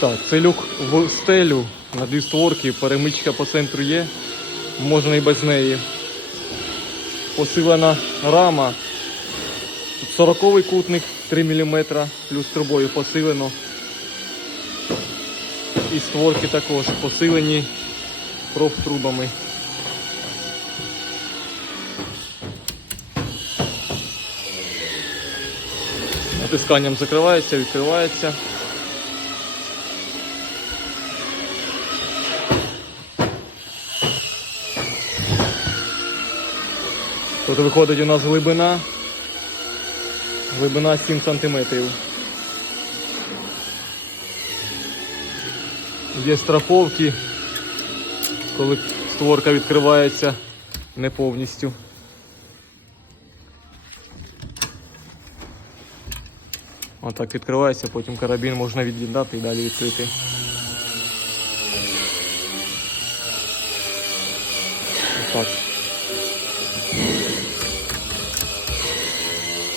Так, це люк в стелю на дві створки, перемичка по центру є, можна і без неї. Посилена рама. Тут 40-й кутник 3 мм, плюс трубою посилено. І створки також посилені профтрубами. Натисканням закривається, відкривається. Тут виходить у нас глибина. Глибина 7 сантиметрів. Є страховки, коли створка відкривається не повністю. Отак відкривається, потім карабін можна від'єднати і далі відкрити. Отак.